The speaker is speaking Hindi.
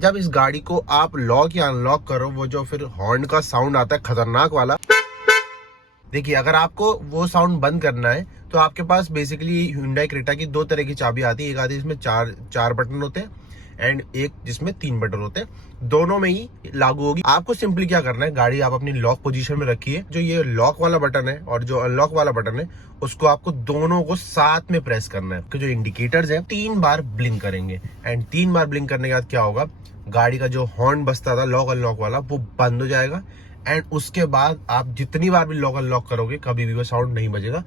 जब इस गाड़ी को आप लॉक या अनलॉक करो, वो जो फिर हॉर्न का साउंड आता है खतरनाक वाला, देखिए अगर आपको वो साउंड बंद करना है तो आपके पास बेसिकली Hyundai क्रेटा की दो तरह की चाबी आती है। एक आती है इसमें चार बटन होते हैं एंड एक जिसमें 3 बटन होते हैं, दोनों में ही लागू होगी। आपको सिंपली क्या करना है, गाड़ी आप अपनी लॉक पोजीशन में रखिए, जो ये लॉक वाला बटन है और जो अनलॉक वाला बटन है उसको आपको दोनों को साथ में प्रेस करना है। जो इंडिकेटर्स है 3 बार ब्लिंक करेंगे एंड 3 बार ब्लिंक करने के बाद क्या होगा, गाड़ी का जो हॉर्न बजता था लॉक अनलॉक वाला वो बंद हो जाएगा एंड उसके बाद आप जितनी बार भी लॉक अनलॉक करोगे कभी भी वो साउंड नहीं बजेगा।